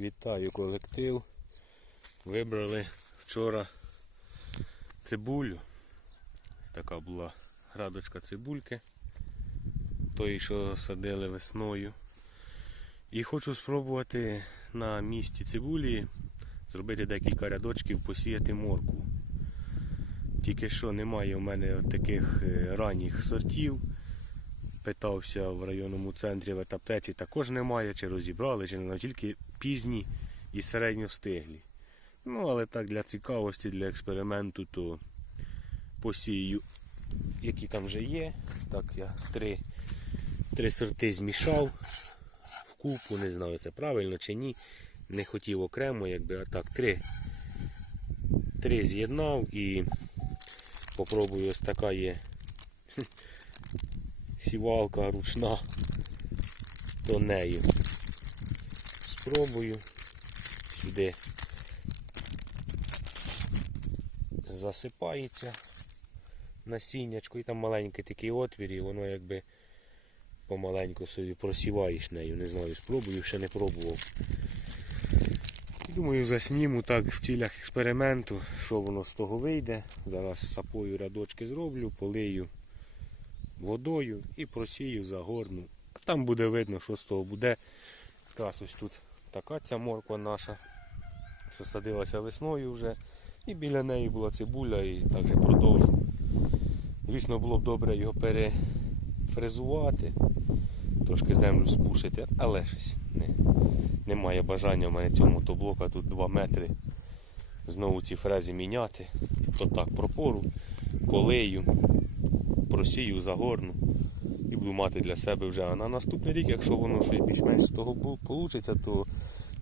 Вітаю колектив. Вибрали вчора цибулю. Ось така була градочка цибульки. Той, що садили весною. І хочу спробувати на місці цибулі зробити декілька рядочків, посіяти моркву. Тільки що немає у мене таких е, ранніх сортів. Питався в районному центрі в аптеці також немає, чи розібрали, чи не тільки пізні і середньостиглі. Ну, але так для цікавості, для експерименту, то посію, які там вже є. Так, я три, три сорти змішав в купу, не знаю, це правильно чи ні. Не хотів окремо, якби, а так, три, три з'єднав і попробую ось така є сівалка ручна, то нею. Спробую сюди засипається насіннячко і там маленький такий отвір, і воно якби помаленьку собі просіваєш нею. Не знаю, спробую, ще не пробував. Думаю, засніму так в цілях експерименту, що воно з того вийде. Зараз сапою рядочки зроблю, полию водою і просію загорну. Там буде видно, що з того буде. Якраз ось тут така ця морква наша, що садилася весною вже. І біля неї була цибуля і так же продовжу. Звісно, було б добре його перефрезувати, трошки землю спушити, але щось не, немає бажання в мене цього мотоблока тут 2 метри. Знову ці фрези міняти. То так пропору, колею просію, загорну і буду мати для себе вже. А на наступний рік, якщо воно щось більш-менш з того вийде, то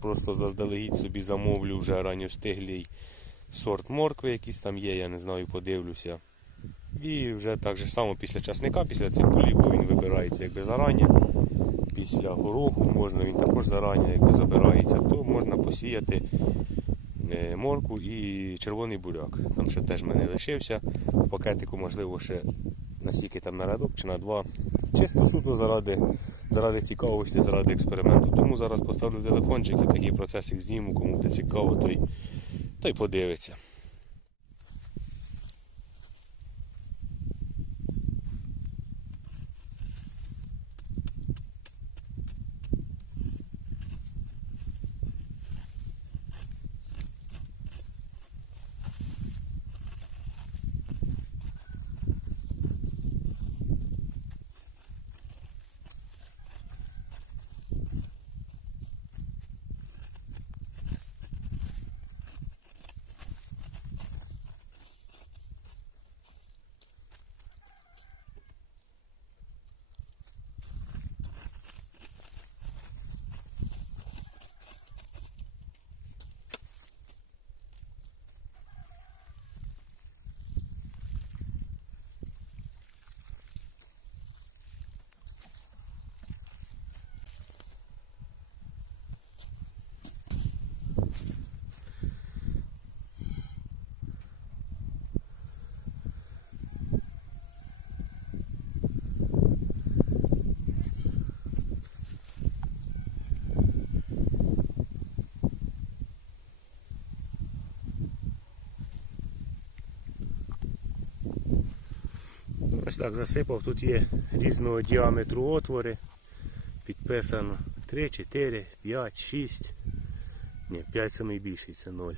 просто заздалегідь собі замовлю вже ранньостиглий сорт моркви, якийсь там є, я не знаю, подивлюся. І вже так же само після часника, після цибулі, бо він вибирається якби зарані. Після гороху можна, він також зарані якби забирається, то можна посіяти е, морку і червоний буряк. Там ще теж в мене лишився. В пакетику, можливо, ще настільки там на рядок чи на два. Чисто суто заради, заради цікавості, заради експерименту. Тому зараз поставлю телефончик і такий процесик зніму, кому буде цікаво, той, той подивиться. Ось так засипав, тут є різного діаметру отвори. Підписано 3, 4, 5, 6. Ні, 5 найбільший, це 0.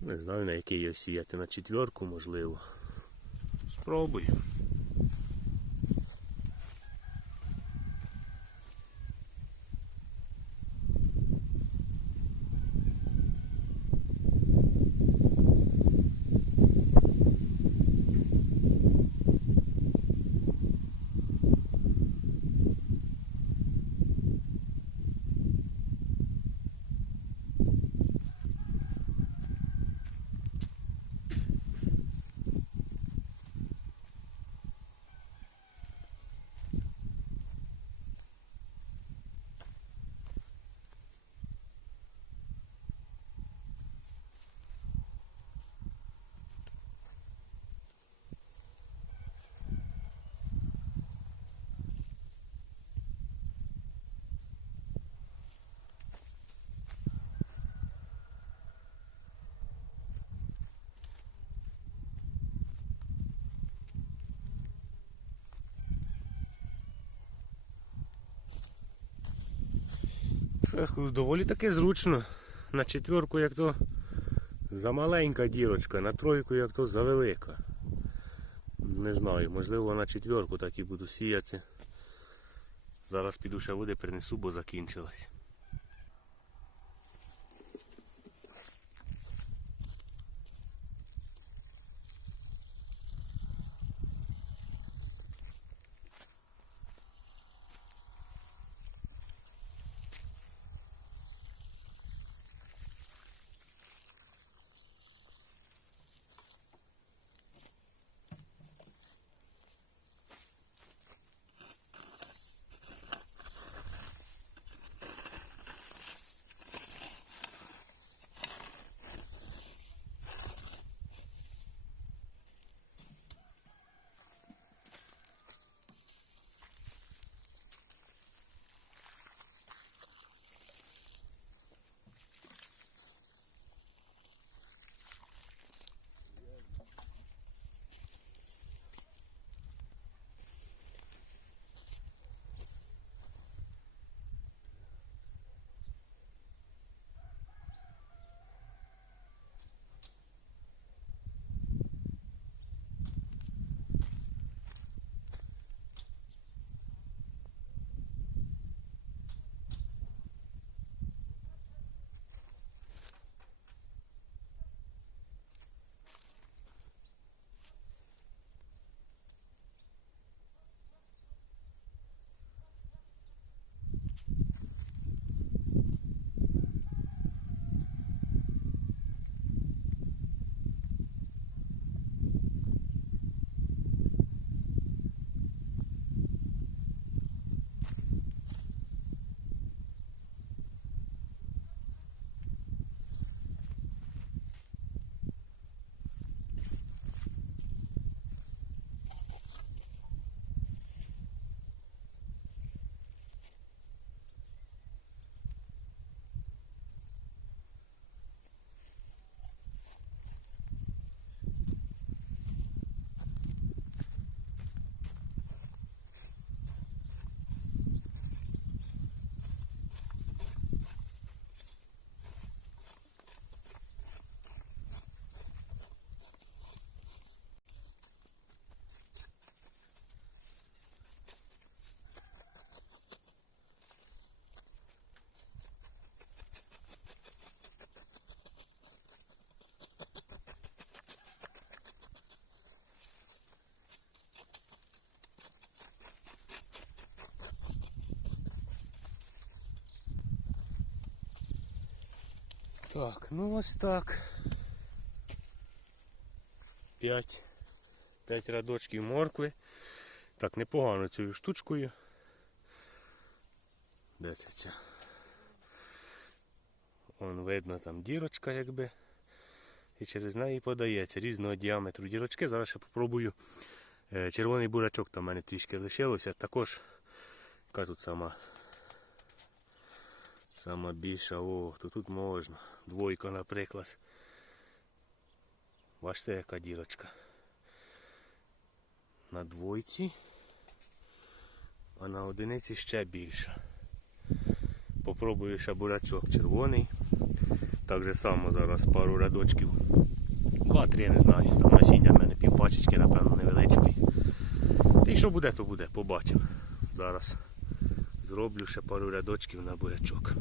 Не знаю на який його сіяти, на четверку можливо. Спробую. Доволі таки зручно. На четверку як то замаленька дірочка, на тройку як то завелика. Не знаю, можливо на четверку так і буду сіяти. Зараз піду ще води принесу, бо закінчилась. Так, ну ось так. П'ять. П'ять рядочків моркви. Так, непогано цією штучкою. Де це ця? Вон видно там дірочка якби. І через неї подається різного діаметру дірочки. Зараз ще попробую. Е, Червоний бурячок там в мене трішки лишилося. Також яка тут сама Сама більша, о, то тут можна. Двойка, наприклад. Бачите, яка дірочка. На двойці, а на одиниці ще більша. Попробую ще бурячок червоний. Так же само зараз пару рядочків. Два-три, не знаю. Там насіння в мене півпачечки, напевно, невеличкої. Та й що буде, то буде, побачимо. Зараз зроблю ще пару рядочків на бурячок.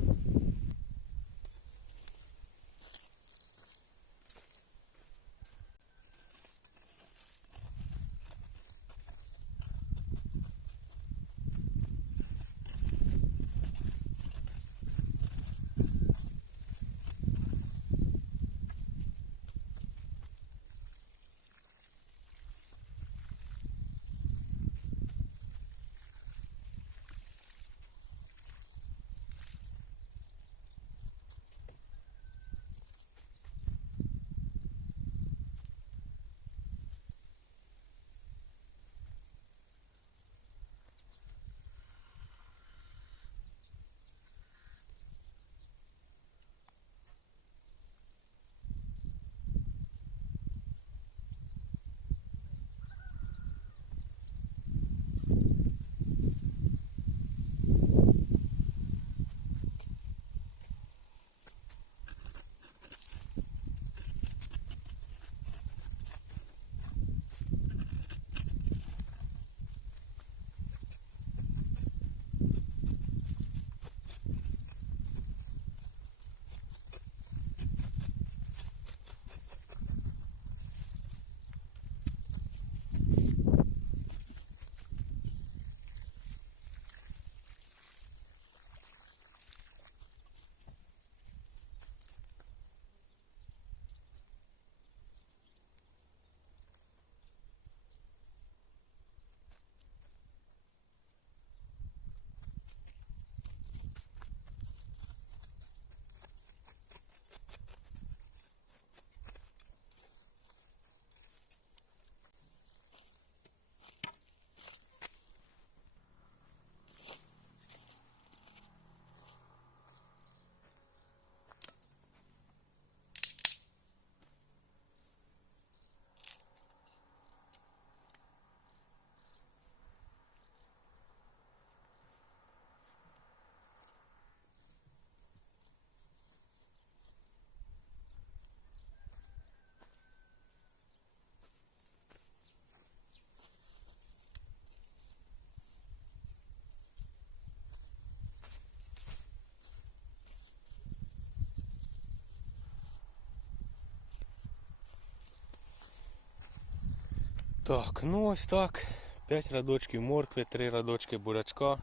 Так, ну ось так. 5 радочків моркви, 3 радочки бурячка.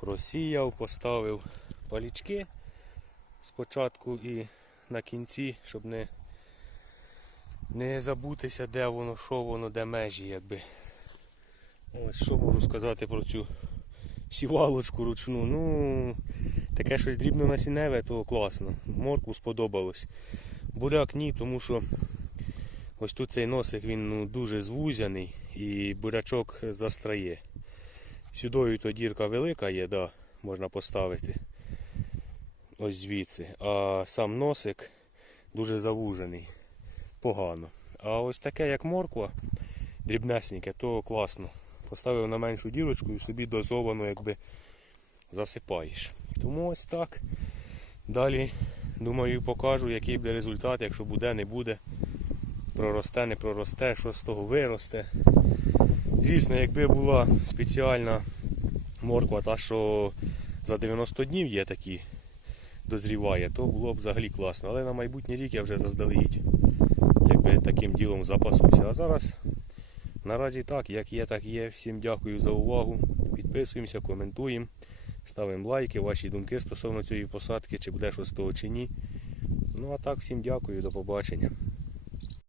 Просіяв, поставив палічки спочатку і на кінці, щоб не, не забутися, де воно, що воно, де межі, якби. Ось що можу сказати про цю сівалочку ручну. Ну, таке щось дрібно насінневе, то класно. Моркву сподобалось. Буряк ні, тому що ось тут цей носик він ну, дуже звузяний і бурячок застрає. Сюдою то дірка велика є, да, можна поставити. Ось звідси. А сам носик дуже завужений. Погано. А ось таке, як морква, дрібнесеньке, то класно. Поставив на меншу дірочку і собі дозовано якби засипаєш. Тому ось так. Далі, думаю, покажу, який буде результат, якщо буде, не буде. Проросте, не проросте, що з того виросте. Звісно, якби була спеціальна морква, та що за 90 днів є такі, дозріває, то було б взагалі класно. Але на майбутній рік я вже заздалегідь якби таким ділом запасуся. А зараз наразі так, як є, так є. Всім дякую за увагу. Підписуємося, коментуємо, ставимо лайки, ваші думки стосовно цієї посадки, чи буде щось з того чи ні. Ну а так, всім дякую, до побачення.